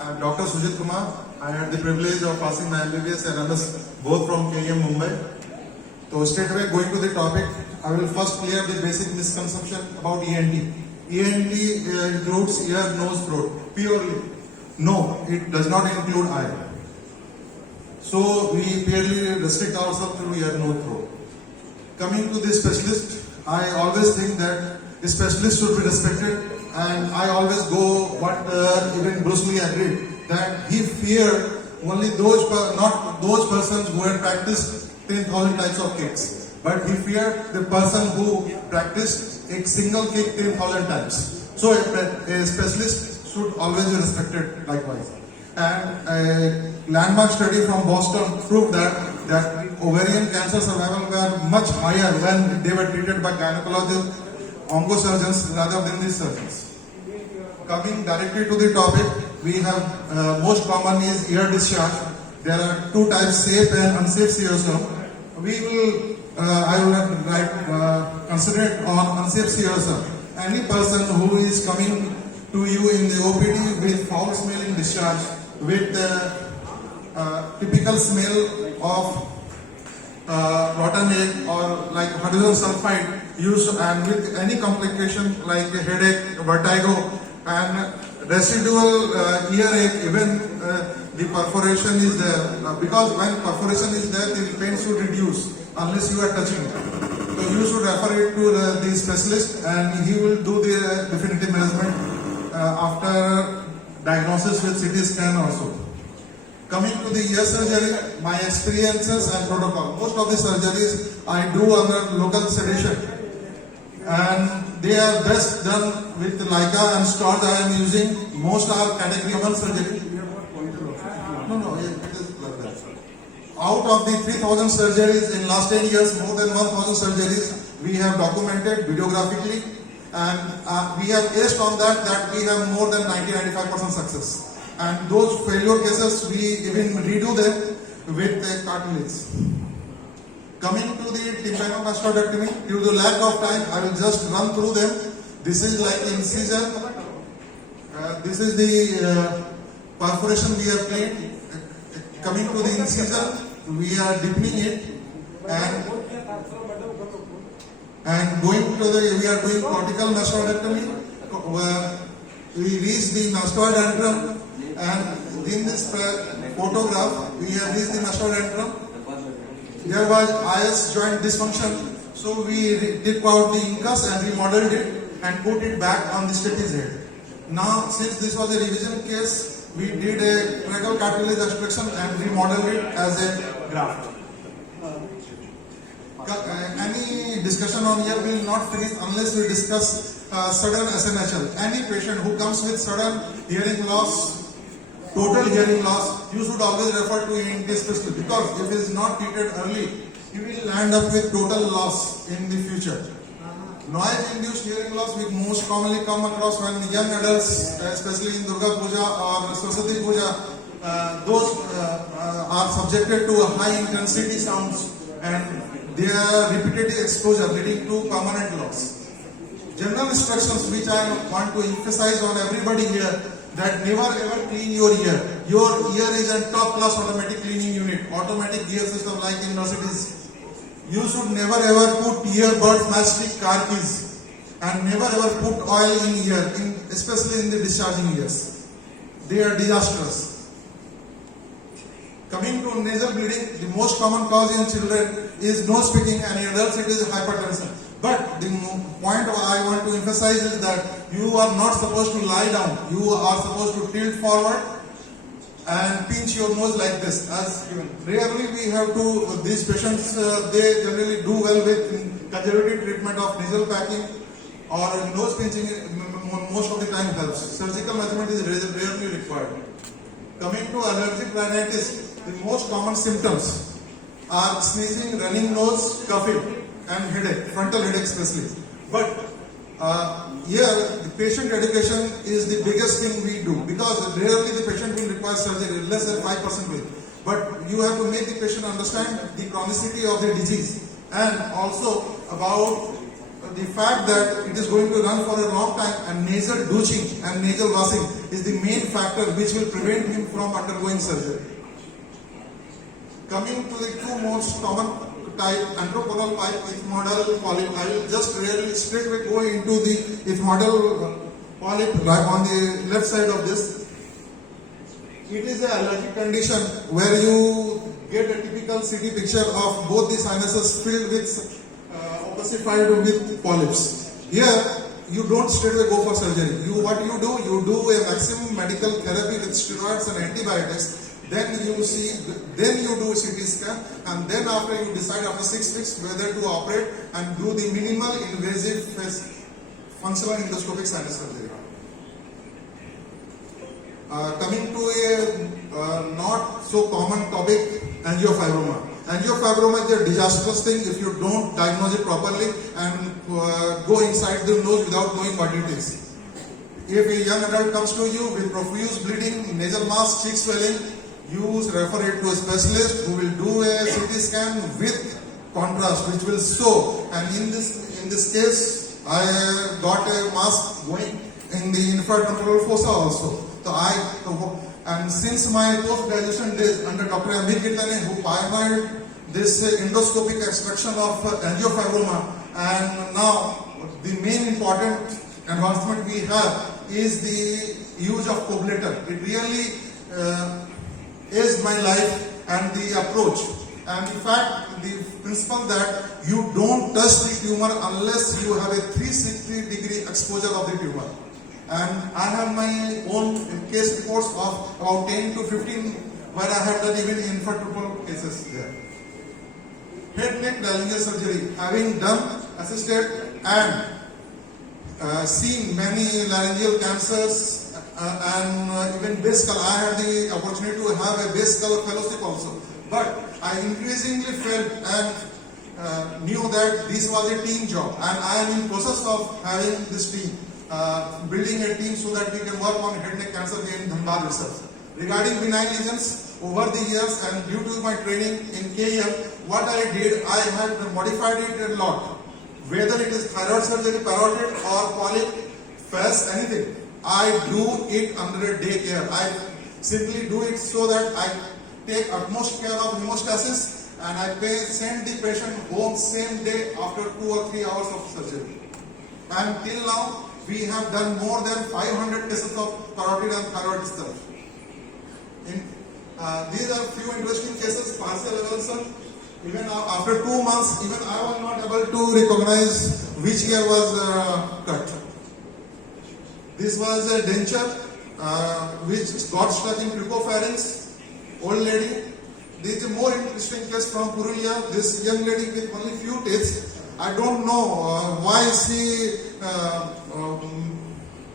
I'm Dr. Sujit Kumar. I had the privilege of passing my MBBS and MS both from KEM Mumbai. So straight away going to the topic, I will first clear the basic misconception about ENT. ENT includes ear, nose, throat. Purely. No, it does not include eye. So we purely restrict ourselves to ear, nose, throat. Coming to the specialist, I always think that the specialist should be respected, and I always go what even Bruce Lee agreed, that he feared only those, not those persons who had practiced 10,000 types of kicks, but he feared the person who practiced a single kick 10,000 times. So a specialist should always be respected likewise. And a landmark study from Boston proved that ovarian cancer survival were much higher when they were treated by gynecologists, oncosurgeons rather than these surgeons. Coming directly to the topic, we have most common is ear discharge. There are two types, safe and unsafe CSM. I will concentrate on unsafe CSM. Any person who is coming to you in the OPD with foul smelling discharge, with typical smell of rotten egg or like hydrogen sulfide used, and with any complication like a headache, vertigo, and residual earache, even the perforation is there. Because when perforation is there, the pain should reduce unless you are touching it. So you should refer it to the specialist, and he will do the definitive measurement after diagnosis with CT scan also. Coming to the ear surgery, my experiences and protocol. Most of the surgeries I do under local sedation, and they are best done with Leica and Storz I am using. Most are category 1 surgery. No, it is like that. Out of the 3,000 surgeries in last 10 years, more than 1,000 surgeries we have documented videographically, and we have based on that we have more than 90-95% success. And those failure cases, we even redo them with cartilage. Coming to the tympanogastroctomy, due to lack of time, I will just run through them. This is like incision. This is the perforation we have cleaned. Coming to the incision, we are deepening it, and going to we are doing cortical mastoidectomy. We reach the mastoid antrum. And in this photograph, we have reached the mastoid antrum. There was IS joint dysfunction, so we took out the incus and remodeled it and put it back on the stitches head. Now, since this was a revision case, we did a tracheal cartilage extraction and remodeled it as a graft. Any discussion on here will not finish unless we discuss sudden SNHL. Any patient who comes with sudden hearing loss, total hearing loss, you should always refer to ENT specialist, because if it is not treated early, you will end up with total loss in the future. Noise-induced hearing loss we most commonly come across when young adults, especially in Durga Puja or Saraswati Puja, those are subjected to high intensity sounds and their repetitive exposure leading to permanent loss. General instructions which I want to emphasize on everybody here, that never ever clean your ear. Your ear is a top class automatic cleaning unit, automatic gear system like in Mercedes. You should never ever put earbuds, matchstick, car keys, and never ever put oil in ear, especially in the discharging ears. They are disastrous. Coming to nasal bleeding, the most common cause in children is nose picking, and in adults it is hypertension. But the point I want to emphasize is that you are not supposed to lie down. You are supposed to tilt forward and pinch your nose like this. As given. Rarely we have to, these patients, they generally do well with conservative treatment of nasal packing or nose pinching. Most of the time helps. Surgical measurement is rarely required. Coming to allergic rhinitis, the most common symptoms are sneezing, running nose, coughing, and headache, frontal headache especially. But here the patient education is the biggest thing we do, because rarely the patient will require surgery, less than 5% will. But you have to make the patient understand the chronicity of the disease and also about the fact that it is going to run for a long time and nasal douching and nasal washing is the main factor which will prevent him from undergoing surgery. Coming to the two most common type, antroponal pipe ethmoidal polyp, I will just really straight away go into the ethmoidal polyp right on the left side of this. It is an allergic condition where you get a typical CT picture of both the sinuses filled with opacified with polyps. Here, you don't straight away go for surgery. What you do a maximum medical therapy with steroids and antibiotics. Then you do CT scan, and then after you decide after 6 weeks whether to operate and do the minimal invasive functional endoscopic sinus surgery. Coming to a not so common topic, angiofibroma. Angiofibroma is a disastrous thing if you don't diagnose it properly and go inside the nose without knowing what it is. If a young adult comes to you with profuse bleeding, nasal mass, cheek swelling, you refer it to a specialist who will do a CT scan with contrast, which will show. And in this case, I got a mass going in the infratemporal fossa also. And since my post-graduation days under Dr. Amir Kirtane, who pioneered this endoscopic extraction of angiofibroma, and now the main important advancement we have is the use of coblator. It really aged my life and the approach. And in fact, the principle that you don't touch the tumor unless you have a 360-degree exposure of the tumor. And I have my own case reports of about 10 to 15 where I have done even infratemporal cases there. Head neck Dallinger surgery, having done, assisted and seen many laryngeal cancers and even base skull. I had the opportunity to have a base skull fellowship also. But I increasingly felt and knew that this was a team job, and I am in process of having this team. Building a team so that we can work on head neck cancer in Dhanbad itself. Regarding benign lesions, over the years and due to my training in KEM, what I did, I had modified it a lot. Whether it is thyroid surgery, parotid or polyp, FAS, anything, I do it under a day care. I simply do it so that I take utmost care of hemostasis and I send the patient home same day after 2 or 3 hours of surgery. And till now, we have done more than 500 cases of parotid and thyroid itself. These are few interesting cases, partial avulsion. Even after 2 months, even I was not able to recognize which ear was cut. This was a denture which got stuck in cricopharynx, old lady. This is a more interesting case from Purulia. This young lady with only few teeth. I don't know why she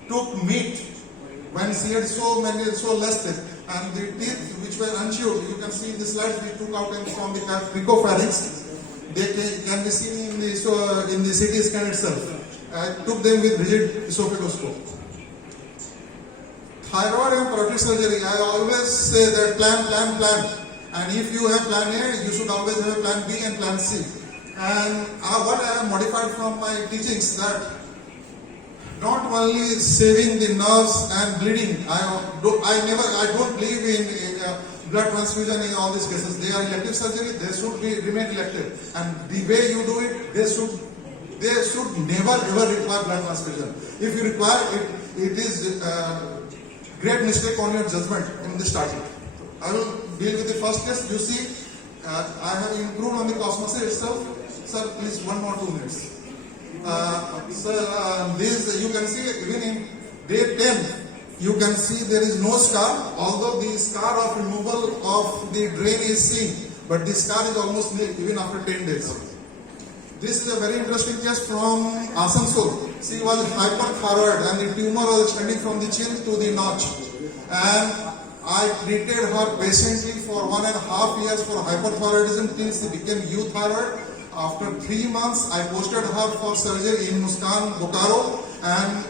took meat when she had so less teeth. And the teeth which were unchewed, you can see in the slides we took out from the cricopharynx. They can be seen in the CT scan itself. I took them with rigid esophagoscope. Thyroid and parotid surgery, I always say that plan. And if you have plan A, you should always have a plan B and plan C. And what I have modified from my teachings that not only saving the nerves and bleeding, I don't believe in blood transfusion in all these cases. They are elective surgery, they should remain elective. And the way you do it, they should never ever require blood transfusion. If you require it, it is great mistake on your judgment in the starting. I will deal with the first case. You see, I have improved on the Cosmos itself. Sir, please 1 or 2 minutes. This you can see even in day 10, you can see there is no scar, although the scar of removal of the drain is seen, but the scar is almost nil even after 10 days. This is a very interesting case from Asansol. She was hyperthyroid and the tumor was extending from the chin to the notch. And I treated her patiently for 1.5 years for hyperthyroidism till she became euthyroid. After 3 months, I posted her for surgery in Muskan, Bokaro, and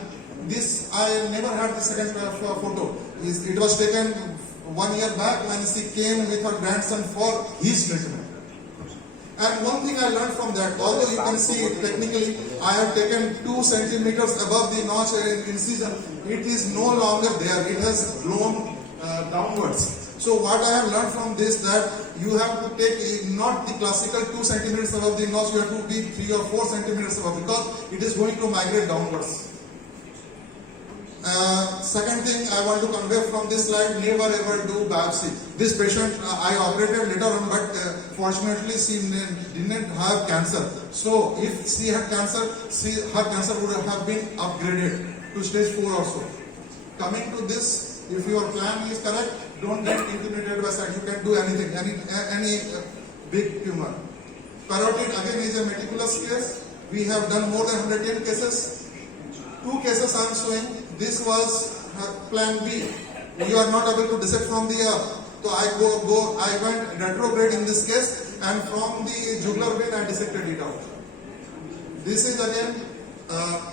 this I never had the second photo. It was taken 1 year back when she came with her grandson for his treatment. And one thing I learned from that, although you can see technically I have taken 2 centimeters above the notch incision, it is no longer there. It has grown downwards. So what I have learned from this, that you have to take not the classical 2 centimeters above the notch, you have to be 3 or 4 centimeters above, because it is going to migrate downwards. Second thing I want to convey from this slide, never ever do biopsy. This patient I operated later on, but fortunately she didn't have cancer. So if she had cancer, her cancer would have been upgraded to stage 4 also. Coming to this, if your plan is correct, don't get intimidated by that. You can do anything, any big tumor. Parotid again is a meticulous case. We have done more than 110 cases. 2 cases I am showing. This was plan B. You are not able to dissect from the so I went retrograde in this case, and from the jugular vein I dissected it out. This is again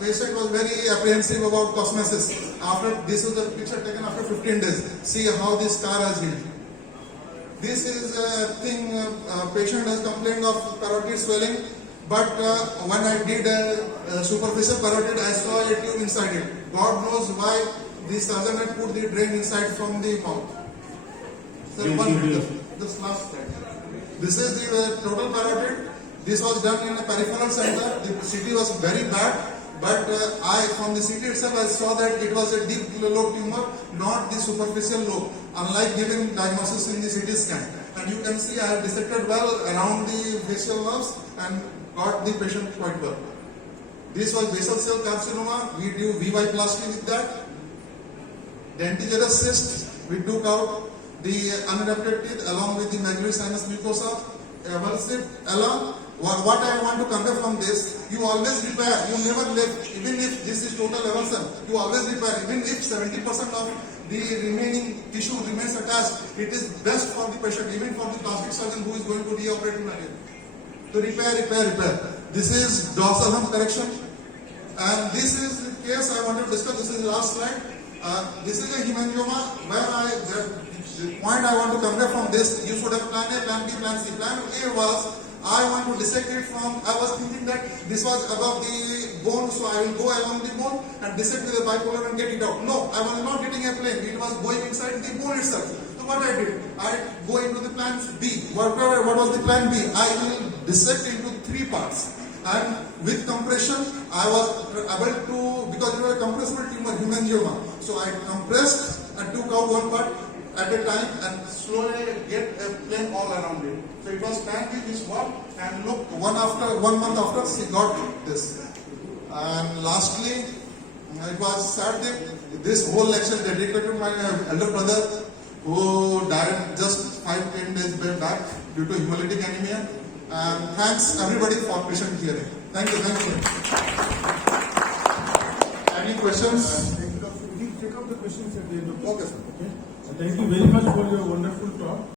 patient was very apprehensive about cosmesis. After this is the picture taken after 15 days. See how this scar has healed. This is a thing patient has complained of parotid swelling, but when I did superficial parotid, I saw a tube inside it. God knows why the surgeon had put the drain inside from the mouth. So this last slide. This is the total parotid. This was done in a peripheral center. The CT was very bad, but from the CT itself I saw that it was a deep lobe tumor, not the superficial lobe, unlike giving diagnosis in the CT scan. And you can see I have dissected well around the facial nerves and got the patient quite well. This was basal cell carcinoma. We do VY-plasty with that. Dentigerous cyst, we took out the unadapted teeth along with the maxillary sinus mucosa. Evulsive along. What I want to convey from this, you always repair. You never left, even if this is total avulsion, you always repair. Even if 70% of the remaining tissue remains attached, it is best for the patient, even for the plastic surgeon who is going to reoperate him again. To repair. This is dorsal hump correction, and this is the case I wanted to discuss. This is the last slide. This is a hemangioma where the point I want to convey from this, you should have plan A, plan B, plan C. Plan A was I want to dissect it from. I was thinking that this was above the bone, so I will go along the bone and dissect with a bipolar and get it out. No, I was not getting a plane. It was going inside the bone itself. So what I did, I go into the plan B. What was the plan B? I will dissect into 3 parts. And with compression, I was able to, because it was a compressible tumor, hemangioma. So I compressed and took out 1 part at a time and slowly get a plane all around it. So it was plan B, this one, and look, 1 month after, she got this. And lastly, it was sad thing. This whole lecture dedicated to my elder brother, who died just 5-10 days back due to hemolytic anemia. And thanks everybody for patient hearing. Thank you. Any questions? We'll take up the questions at the end of the Okay, sir. Okay. Thank you very much for your wonderful talk.